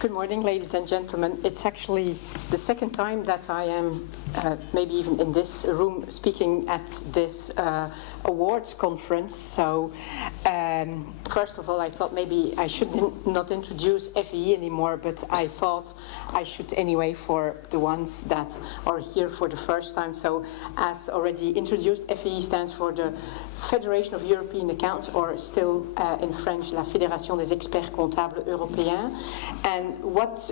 Good morning, ladies and gentlemen. It's actually the second time that I am, maybe even in this room, speaking at this awards conference. So, first of all, I thought maybe I should not introduce FEE anymore, but I thought I should anyway for the ones that are here for the first time. So, as already introduced, FEE stands for the Federation of European Accountants, or still in French, La Fédération des Experts Comptables Européens. And what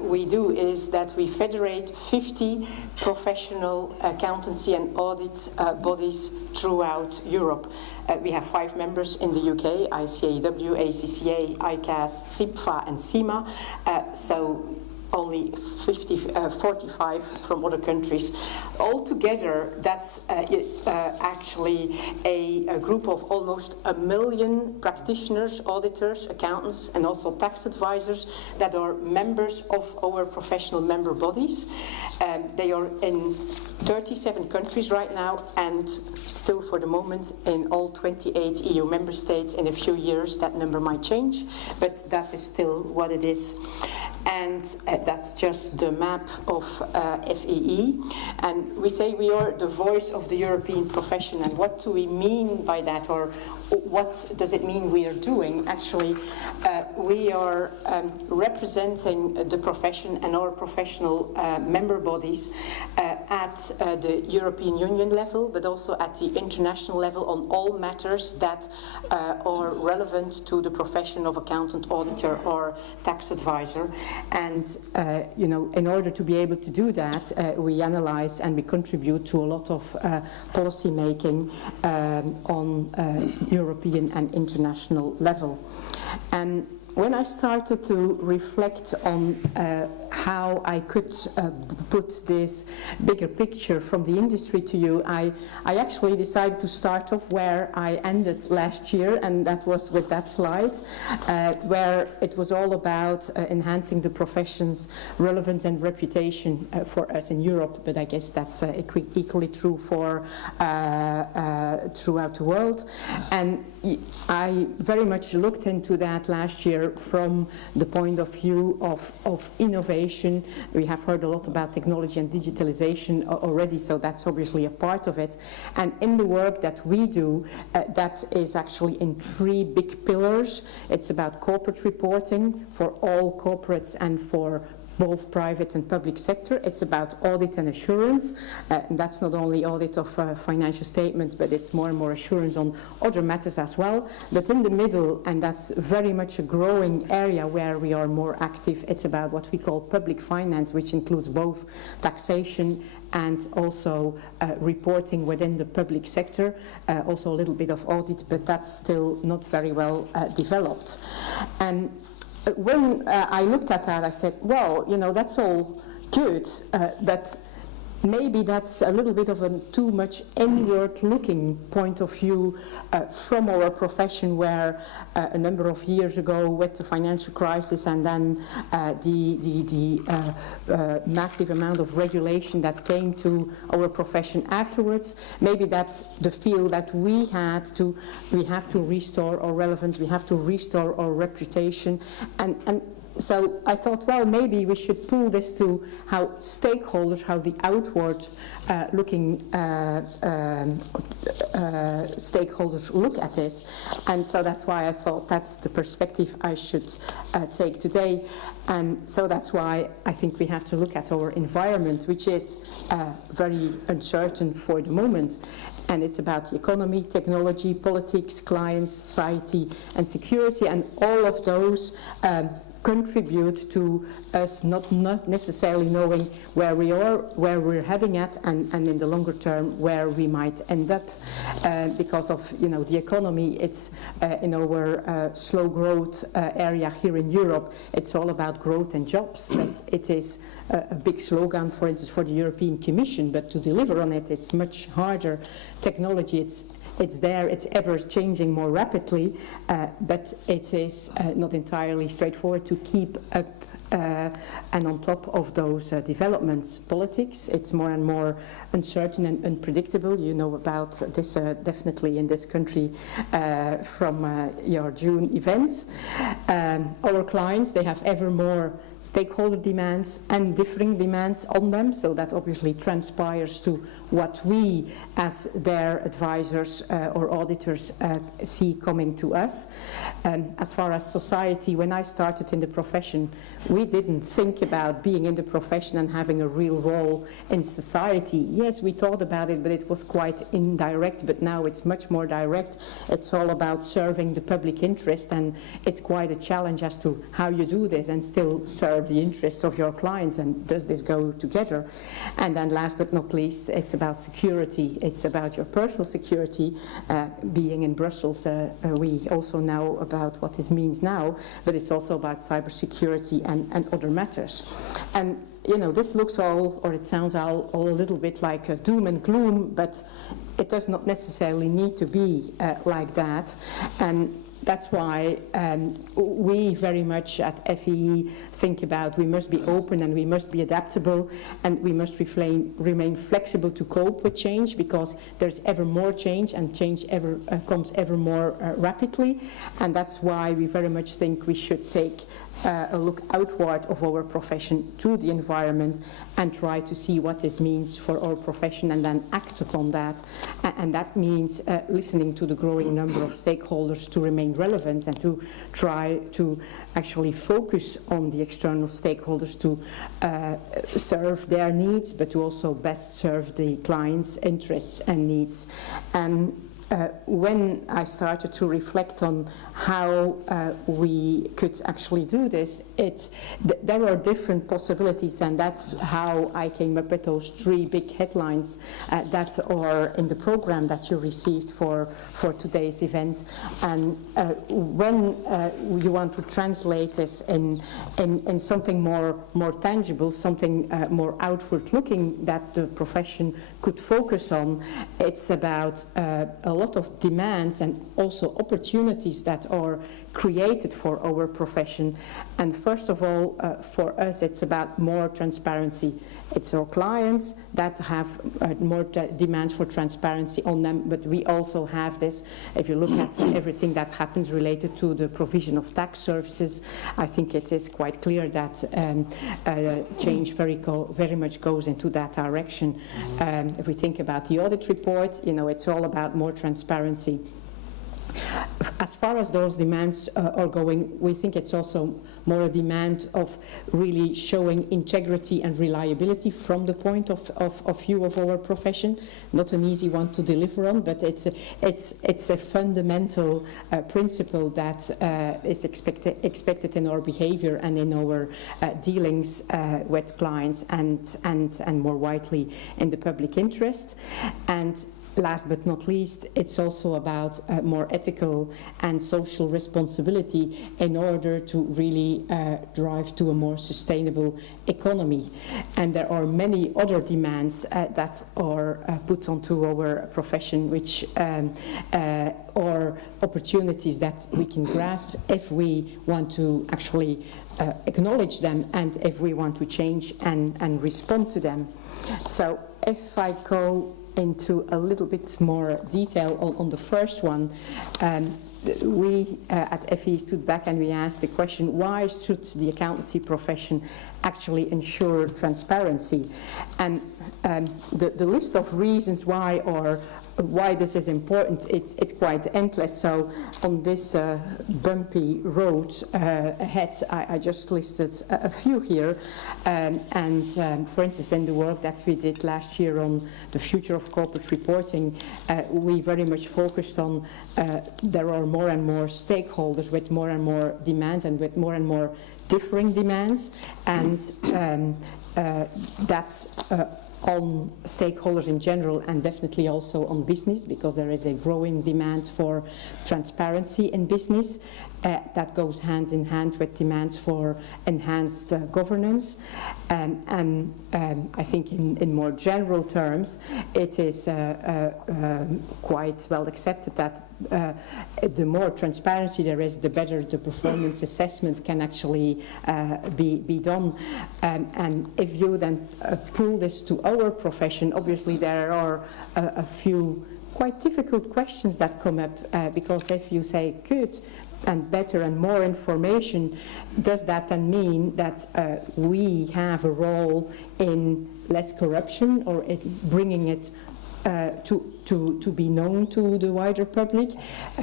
we do is that we federate 50 professional accountancy and audit bodies throughout Europe. We have 5 members in the UK, TA&IAB, ACCA, ICAS, CIPFA and CIMA. So only 45 from other countries. Altogether, that's actually a group of almost 1 million practitioners, auditors, accountants, and also tax advisors that are members of our professional member bodies. They are in 37 countries right now, and still for the moment in all 28 EU member states. In a few years that number might change, but that is still what it is. And that's just the map of FEE. And we say we are the voice of the European profession. And what do we mean by that, or what does it mean we are doing? Actually, we are representing the profession and our professional member bodies at the European Union level, but also at the international level on all matters that are relevant to the profession of accountant, auditor, or tax advisor. And you know, in order to be able to do that, we analyze and we contribute to a lot of policy making on European and international level. And when I started to reflect on how I could put this bigger picture from the industry to you, I actually decided to start off where I ended last year, and that was with that slide, where it was all about enhancing the profession's relevance and reputation for us in Europe, but I guess that's equally true for throughout the world. And I very much looked into that last year from the point of view of innovation. We have heard a lot about technology and digitalization already, so that's obviously a part of it. And in the work that we do, that is actually in 3 big pillars. It's about corporate reporting for all corporates and for both private and public sector. It's about audit and assurance. And that's not only audit of financial statements, but it's more and more assurance on other matters as well. But in the middle, and that's very much a growing area where we are more active, it's about what we call public finance, which includes both taxation and also reporting within the public sector, also a little bit of audit, but that's still not very well developed. And when I looked at that, I said, well, you know, that's all good, but maybe that's a little bit of a too much inward-looking point of view from our profession, where a number of years ago with the financial crisis and then the massive amount of regulation that came to our profession afterwards, maybe that's the feel that we have to restore our relevance, we have to restore our reputation, and so I thought, well, maybe we should pull this to how stakeholders, how the outward looking stakeholders look at this. And so that's why I thought that's the perspective I should take today. And so that's why I think we have to look at our environment, which is very uncertain for the moment. And it's about the economy, technology, politics, clients, society, and security, and all of those contribute to us not necessarily knowing where we are, where we're heading at, and in the longer term where we might end up, because of, you know, the economy. It's in our slow growth area here in Europe, it's all about growth and jobs, but it is a big slogan, for instance, for the European Commission, but to deliver on it, it's much harder. Technology, it's there, it's ever changing more rapidly, but it is not entirely straightforward to keep up And on top of those developments, politics, it's more and more uncertain and unpredictable. You know about this definitely in this country from your June events. Our clients, they have ever more stakeholder demands and differing demands on them, so that obviously transpires to what we as their advisors or auditors see coming to us. As far as society, when I started in the profession, we didn't think about being in the profession and having a real role in society. Yes, we thought about it, but it was quite indirect, but now it's much more direct. It's all about serving the public interest, and it's quite a challenge as to how you do this and still serve the interests of your clients, and does this go together? And then last but not least, it's about security. It's about your personal security. Being in Brussels, we also know about what this means now, but it's also about cybersecurity and other matters. And you know, this looks all, or it sounds all a little bit like a doom and gloom, but it does not necessarily need to be like that. And that's why we very much at FEE think about we must be open and we must be adaptable and we must remain flexible to cope with change, because there's ever more change and change comes ever more rapidly. And that's why we very much think we should take a look outward of our profession to the environment and try to see what this means for our profession and then act upon that. And that means listening to the growing number of stakeholders to remain relevant and to try to actually focus on the external stakeholders to serve their needs, but to also best serve the clients' interests and needs. And when I started to reflect on how we could actually do this, there are different possibilities, and that's how I came up with those 3 big headlines that are in the program that you received for today's event. And when you want to translate this in something more tangible, something more outward-looking that the profession could focus on, it's about a lot of demands and also opportunities that are created for our profession. And first of all, for us, it's about more transparency. It's our clients that have more demands for transparency on them, but we also have this. If you look at everything that happens related to the provision of tax services, I think it is quite clear that change very much goes into that direction. If we think about the audit report, you know, it's all about more transparency. As far as those demands are going, we think it's also more a demand of really showing integrity and reliability from the point of view of our profession. Not an easy one to deliver on, but it's a fundamental principle that is expected in our behavior and in our dealings with clients and more widely in the public interest. And last but not least, it's also about more ethical and social responsibility in order to really drive to a more sustainable economy. And there are many other demands that are put onto our profession, which are opportunities that we can grasp if we want to actually acknowledge them and if we want to change and respond to them. So if I go into a little bit more detail on the first one, we at FE stood back and we asked the question, why should the accountancy profession actually ensure transparency? And the list of reasons why this is important, it's quite endless. So on this bumpy road ahead, I just listed a few here. For instance, in the work that we did last year on the future of corporate reporting, we very much focused on there are more and more stakeholders with more and more demands and with more and more differing demands. And that's on stakeholders in general and definitely also on business, because there is a growing demand for transparency in business that goes hand in hand with demands for enhanced governance. And I think in more general terms, it is quite well accepted that the more transparency there is, the better the performance assessment can actually be done. And if you then pull this to our profession, obviously there are a few quite difficult questions that come up, because if you say good and better and more information, does that then mean that we have a role in less corruption or in bringing it to be known to the wider public?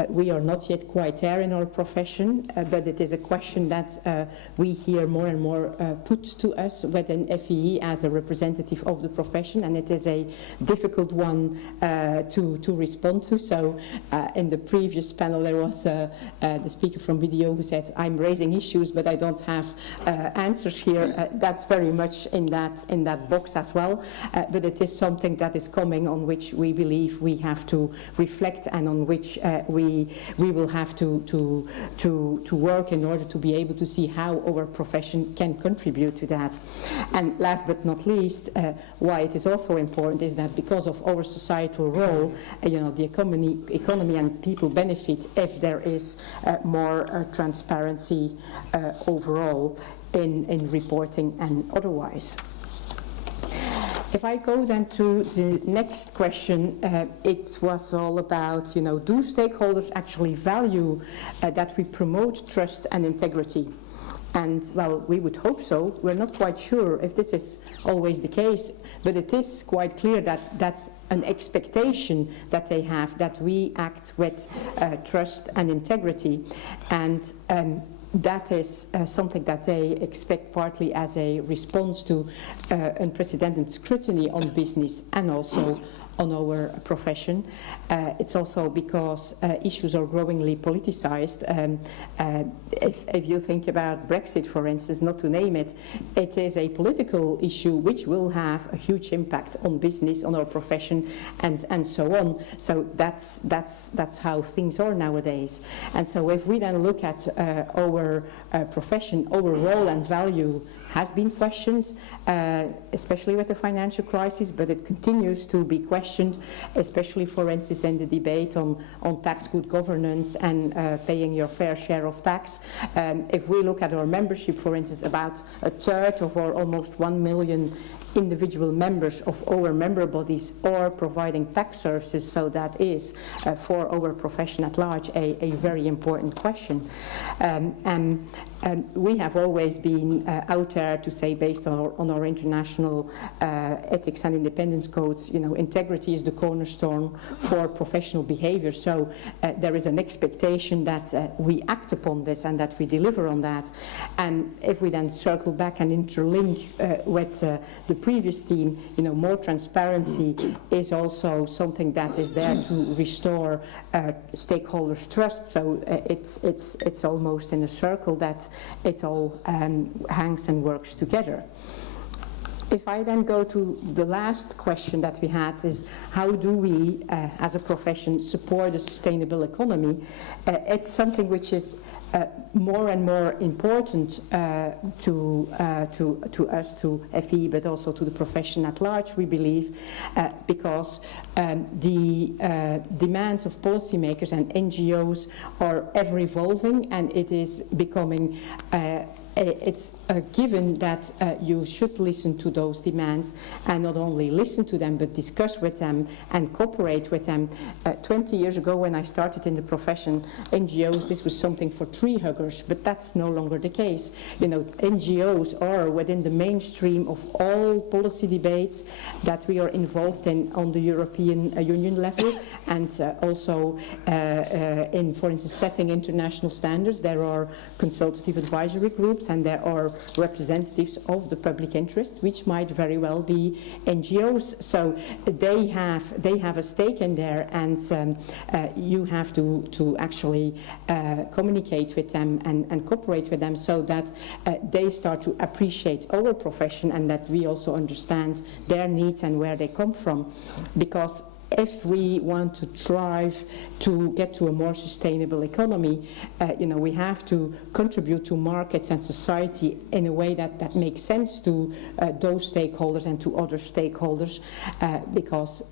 We are not yet quite there in our profession, but it is a question that we hear more and more put to us within FEE as a representative of the profession, and it is a difficult one to respond to. So in the previous panel there was the speaker from BDO who said, I'm raising issues but I don't have answers here. That's very much in that box as well, but it is something that is coming on which we believe we have to reflect and on which we will have to work in order to be able to see how our profession can contribute to that. And last but not least, why it is also important is that because of our societal role, the economy and people benefit if there is more transparency overall in reporting and otherwise. If I go then to the next question, it was all about, do stakeholders actually value that we promote trust and integrity? And, well, we would hope so. We're not quite sure if this is always the case, but it is quite clear that that's an expectation that they have, that we act with trust and integrity. And that is something that they expect partly as a response to unprecedented scrutiny on business and also on our profession. It's also because issues are growingly politicized. If you think about Brexit, for instance, not to name it, it is a political issue which will have a huge impact on business, on our profession, and so on. So that's how things are nowadays. And so if we then look at our profession, our role and value has been questioned, especially with the financial crisis, but it continues to be questioned, especially, for instance, in the debate on tax good governance and paying your fair share of tax. If we look at our membership, for instance, about a third of our almost 1 million individual members of our member bodies are providing tax services, so that is for our profession at large a very important question. And we have always been out there to say, based on our international ethics and independence codes, integrity is the cornerstone for professional behavior. So there is an expectation that we act upon this and that we deliver on that. And if we then circle back and interlink with the previous theme, more transparency is also something that is there to restore stakeholders' trust. So it's almost in a circle that it all hangs and works together. If I then go to the last question that we had, is how do we, as a profession, support a sustainable economy? It's something which is more and more important to us, to FE, but also to the profession at large, we believe, because the demands of policymakers and NGOs are ever evolving, and it is becoming it's a given that you should listen to those demands, and not only listen to them but discuss with them and cooperate with them. 20 years ago, when I started in the profession, NGOs, this was something for tree huggers, but that's no longer the case. NGOs are within the mainstream of all policy debates that we are involved in on the European Union level, and also in, for instance, setting international standards. There are consultative advisory groups, and there are representatives of the public interest, which might very well be NGOs. So they have a stake in there, and you have to actually communicate with them and cooperate with them, so that they start to appreciate our profession and that we also understand their needs and where they come from. Because if we want to drive to get to a more sustainable economy, we have to contribute to markets and society in a way that makes sense to those stakeholders and to other stakeholders, because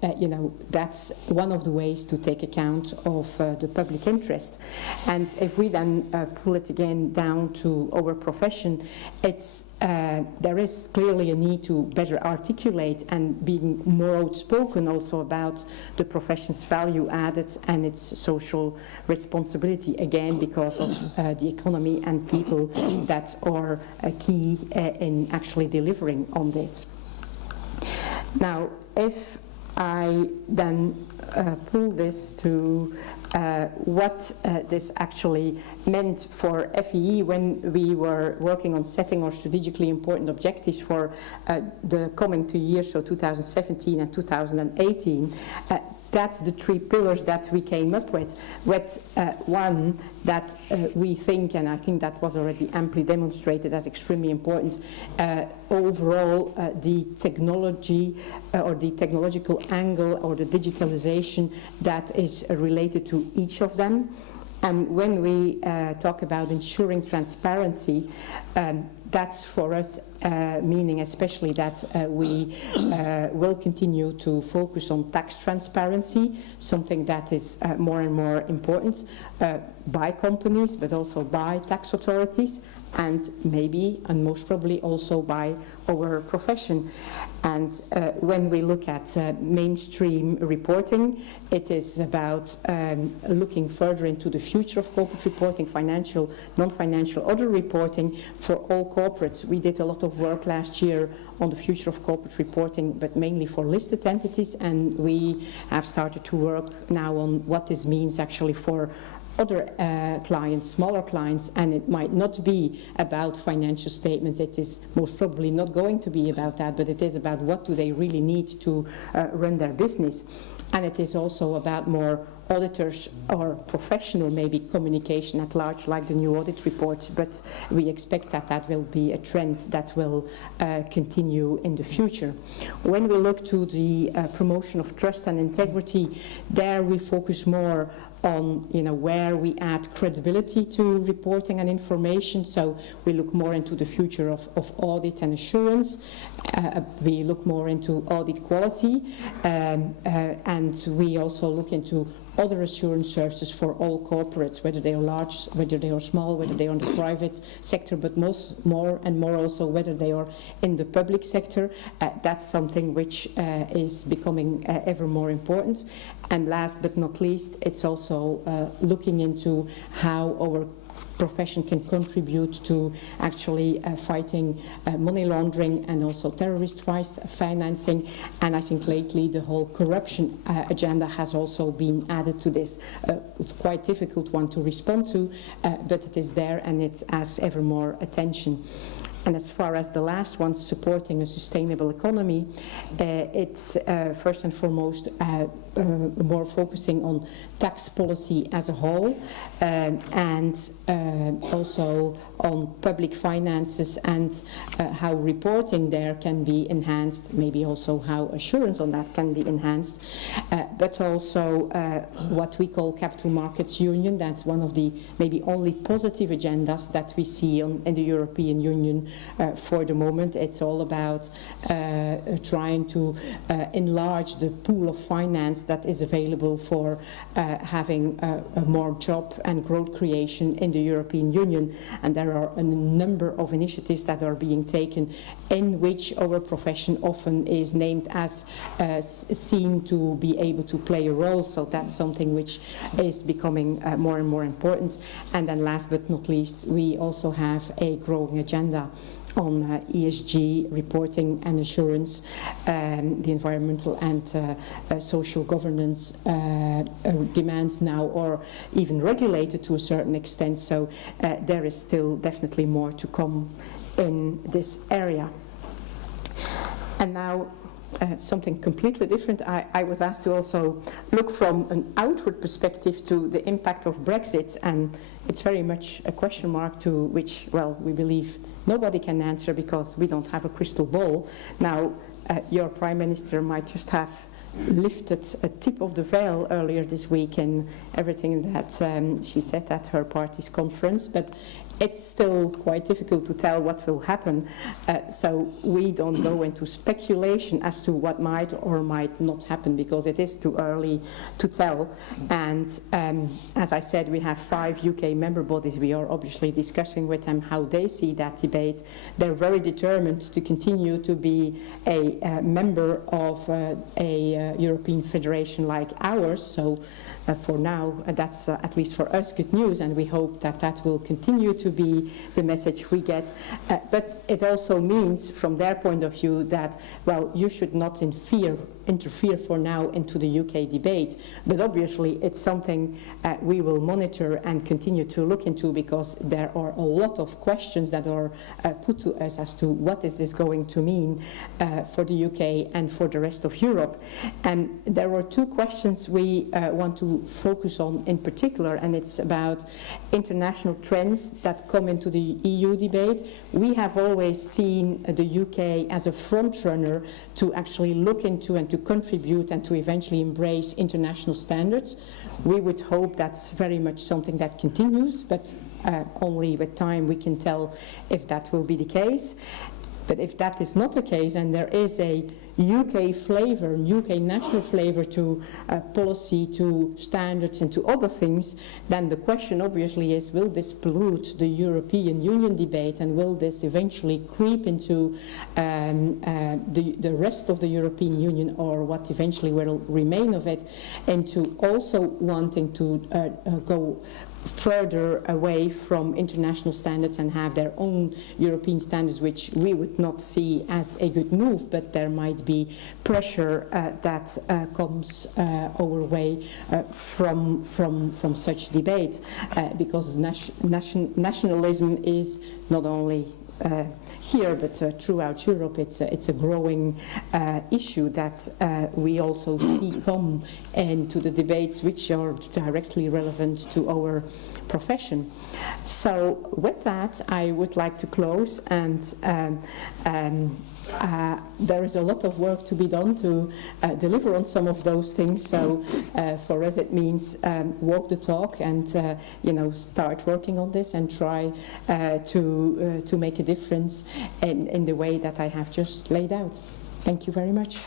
that's one of the ways to take account of the public interest. And if we then pull it again down to our profession, there is clearly a need to better articulate and being more outspoken also about the profession's value added and its social responsibility, again because of the economy and people that are key in actually delivering on this. Now, if I then pull this to what this actually meant for FEE when we were working on setting our strategically important objectives for the coming 2 years, so 2017 and 2018. That's the 3 pillars that we came up with one that we think, and I think that was already amply demonstrated as extremely important, overall the technology or the technological angle or the digitalization that is related to each of them. And when we talk about ensuring transparency, that's for us meaning especially that we will continue to focus on tax transparency, something that is more and more important by companies, but also by tax authorities, and maybe and most probably also by our profession. And when we look at mainstream reporting, it is about looking further into the future of corporate reporting, financial, non-financial, other reporting for all corporates. We did a lot of work last year on the future of corporate reporting, but mainly for listed entities, and we have started to work now on what this means actually for other clients, smaller clients, and it might not be about financial statements. It is most probably not going to be about that, but it is about what do they really need to run their business. And it is also about more auditors or professional maybe communication at large, like the new audit report, but we expect that that will be a trend that will continue in the future. When we look to the promotion of trust and integrity, there we focus more on where we add credibility to reporting and information. So we look more into the future of audit and assurance. We look more into audit quality, and we also look into other assurance services for all corporates, whether they are large, whether they are small, whether they are in the private sector, but more and more also whether they are in the public sector. That's something which is becoming ever more important. And last but not least, it's also looking into how our profession can contribute to actually fighting money laundering and also terrorist financing. And I think lately the whole corruption agenda has also been added to this. Quite difficult one to respond to, but it is there and it has ever more attention. And as far as the last one, supporting a sustainable economy, it's first and foremost more focusing on tax policy as a whole, and also on public finances and how reporting there can be enhanced, maybe also how assurance on that can be enhanced, but also what we call capital markets union. That's one of the maybe only positive agendas that we see in the European Union for the moment. It's all about trying to enlarge the pool of finance that is available for having a more job and growth creation in the European Union. And there are a number of initiatives that are being taken in which our profession often is named as seen to be able to play a role. So that's something which is becoming more and more important. And then last but not least, we also have a growing agenda on ESG reporting and assurance, the environmental and social governance demands now are even regulated to a certain extent, so there is still definitely more to come in this area. And now something completely different. I was asked to also look from an outward perspective to the impact of Brexit, and it's very much a question mark to which, well, we believe nobody can answer because we don't have a crystal ball. Now, your Prime Minister might just have lifted a tip of the veil earlier this week in everything that she said at her party's conference, but it's still quite difficult to tell what will happen, so we don't go into speculation as to what might or might not happen, because it is too early to tell. And as I said, we have 5 UK member bodies. We are obviously discussing with them how they see that debate. They're very determined to continue to be a member of a European federation like ours, so for now, that's at least for us good news, and we hope that that will continue to be the message we get. But it also means, from their point of view, that, well, you should not interfere for now into the UK debate. But obviously, it's something we will monitor and continue to look into, because there are a lot of questions that are put to us as to what is this going to mean for the UK and for the rest of Europe. And there were 2 questions we want to focus on in particular, and it's about international trends that come into the EU debate. We have always seen the UK as a front runner to actually look into and to contribute and to eventually embrace international standards. We would hope that's very much something that continues, but only with time we can tell if that will be the case. But if that is not the case, and there is a UK flavor, UK national flavor to policy, to standards and to other things, then the question obviously is, will this pollute the European Union debate, and will this eventually creep into the rest of the European Union, or what eventually will remain of it, into also wanting to go further away from international standards and have their own European standards, which we would not see as a good move, but there might be pressure that comes our way from such debate, because nationalism is not only here, but throughout Europe, it's a growing issue that we also see come into the debates which are directly relevant to our profession. So with that, I would like to close, and there is a lot of work to be done to deliver on some of those things. So for us, it means walk the talk and start working on this and try to make a difference in the way that I have just laid out. Thank you very much.